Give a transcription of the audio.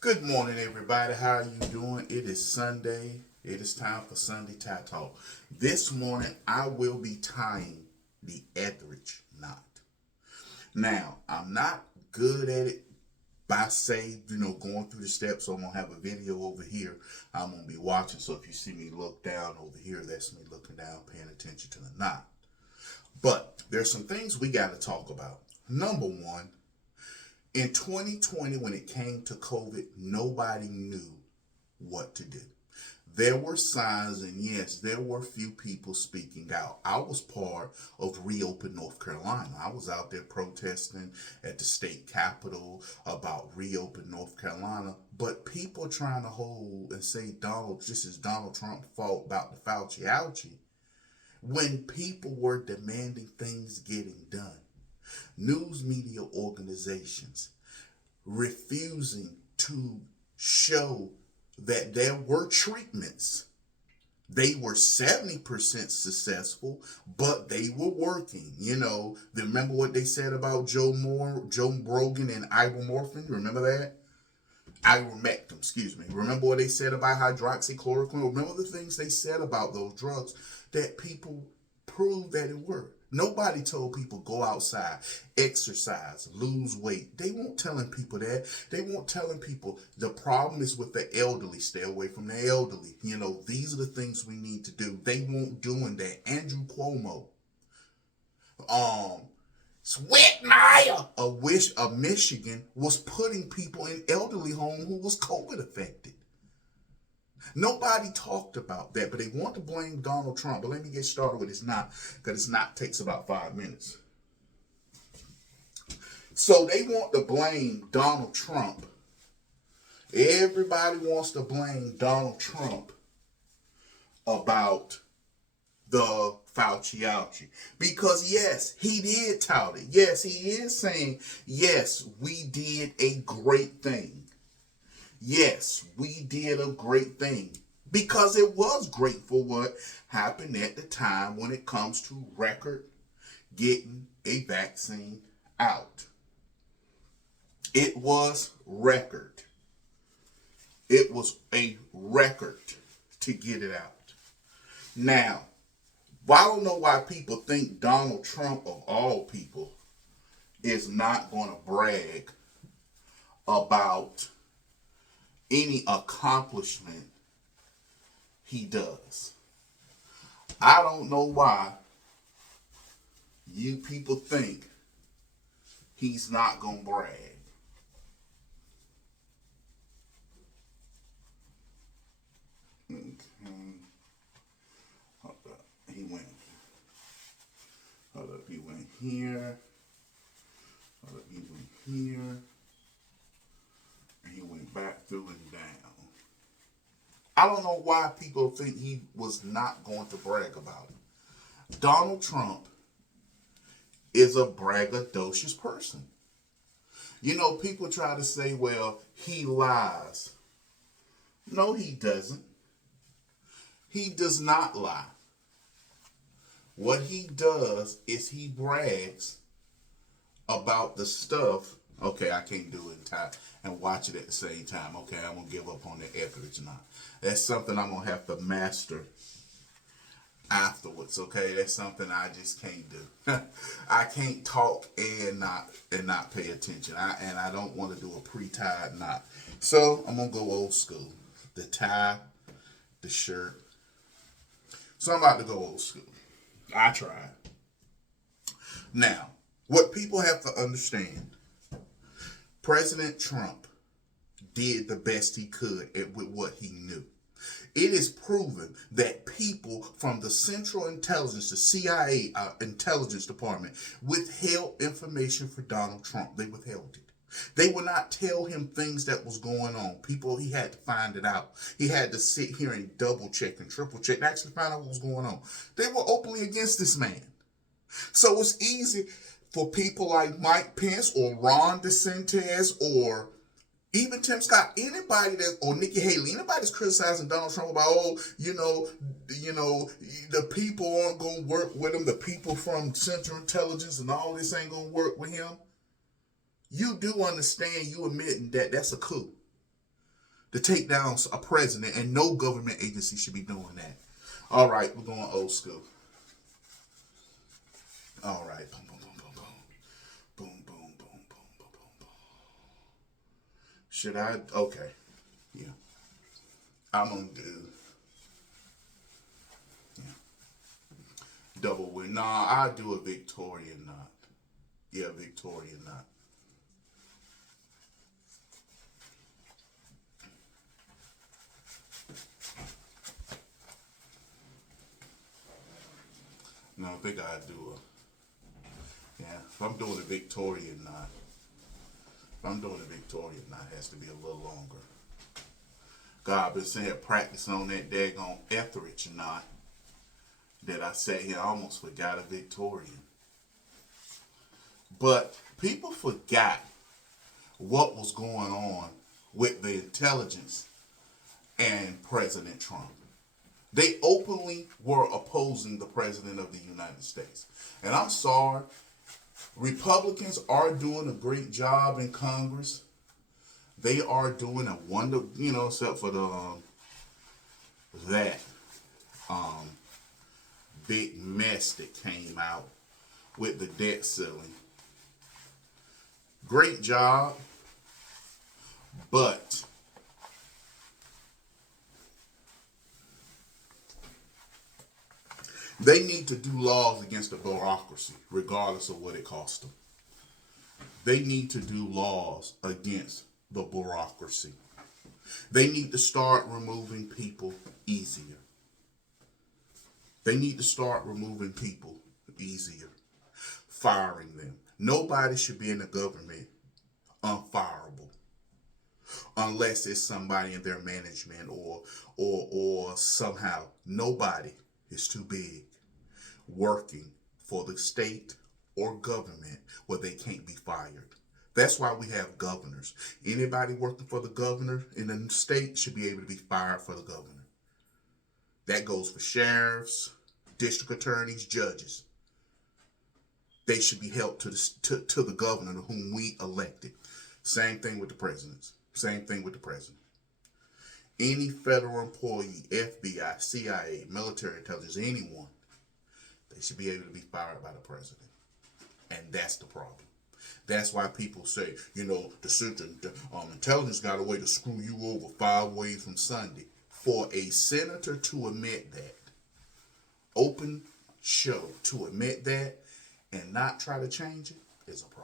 Good morning, everybody. How are you doing? It is Sunday. It is time for Sunday Tie Talk. This morning, I will be tying the Etheridge knot. Now, I'm not good at it by say, going through the steps. So I'm gonna have a video over here. I'm gonna be watching. So if you see me look down over here, that's me looking down, paying attention to the knot. But there's some things we got to talk about. Number one, in 2020, when it came to COVID, nobody knew what to do. There were signs, and yes, there were few people speaking out. I was part of Reopen North Carolina. I was out there protesting at the state capitol about Reopen North Carolina. But people trying to hold and say this is Donald Trump's fault about the Fauci ouchie, when people were demanding things getting done. News media organizations refusing to show that there were treatments. They were 70% successful, but they were working. Remember what they said about Joe Rogan and ibuprofen? Remember that? Ivermectin, excuse me. Remember what they said about hydroxychloroquine? Remember the things they said about those drugs that people proved that it worked. Nobody told people go outside, exercise, lose weight. They weren't telling people that. They weren't telling people the problem is with the elderly. Stay away from the elderly. These are the things we need to do. They weren't doing that. Andrew Cuomo, Whitmire of Michigan was putting people in elderly home who was COVID affected. Nobody talked about that, but they want to blame Donald Trump. But let me get started with his knot, because his knot takes about 5 minutes. So they want to blame Donald Trump. Everybody wants to blame Donald Trump about the Fauci ouchie. Because yes, he did tout it. Yes, he is saying, yes, we did a great thing. Yes, we did a great thing. Because it was great for what happened at the time when it comes to record getting a vaccine out. It was record. It was a record to get it out. Now, I don't know why people think Donald Trump, of all people, is not going to brag about any accomplishment he does. I don't know why you people think he's not going to brag. Okay. Hold up. He went here. He went here. And he went back through and down. I don't know why people think he was not going to brag about it. Donald Trump is a braggadocious person. People try to say, well, he lies. No, he doesn't. He does not lie. What he does is he brags about the stuff. Okay, I can't do it in time and watch it at the same time. Okay, I'm going to give up on the Etheridge knot. That's something I'm going to have to master afterwards, okay? That's something I just can't do. I can't talk and not pay attention. I don't want to do a pre-tied knot. So I'm going to go old school. The tie, the shirt. So I'm about to go old school. I tried. Now, what people have to understand, President Trump did the best he could with what he knew. It is proven that people from the Central Intelligence, the CIA intelligence department, withheld information for Donald Trump. They withheld it. They would not tell him things that was going on. He had to find it out. He had to sit here and double check and triple check to actually find out what was going on. They were openly against this man. So it's easy for people like Mike Pence or Ron DeSantis or even Tim Scott, or Nikki Haley, anybody that's criticizing Donald Trump about, the people aren't going to work with him, the people from Central Intelligence and all this ain't going to work with him. You do understand, you admitting that that's a coup. to take down a president, and no government agency should be doing that. All right, we're going old school. All right, boom, boom, boom, boom, boom, boom, boom, boom, boom, boom, boom, boom. Should I? Okay, yeah. I'm gonna do double win. Nah, I do a Victorian knot. Yeah, Victorian knot. No, I think I do a. Yeah, if I'm doing a Victorian knot, it has to be a little longer. God, I've been sitting here practicing on that daggone Etheridge knot that I sat here, I almost forgot a Victorian. But people forgot what was going on with the intelligence and President Trump. They openly were opposing the President of the United States. And I'm sorry, Republicans are doing a great job in Congress. They are doing a wonder, except for the that big mess that came out with the debt ceiling. Great job, but they need to do laws against the bureaucracy, regardless of what it costs them. They need to do laws against the bureaucracy. They need to start removing people easier. They need to start removing people easier, firing them. Nobody should be in the government unfireable unless it's somebody in their management or somehow nobody is too big working for the state or government where they can't be fired. That's why we have governors. Anybody working for the governor in the state should be able to be fired for the governor. That goes for sheriffs, district attorneys, judges. They should be held to the governor whom we elected. Same thing with the presidents. Same thing with the president. Any federal employee, FBI, CIA, military intelligence, anyone, they should be able to be fired by the president. And that's the problem. That's why people say, the Central Intelligence got a way to screw you over 5 ways from Sunday. For a senator to admit that, open show to admit that, and not try to change it is a problem.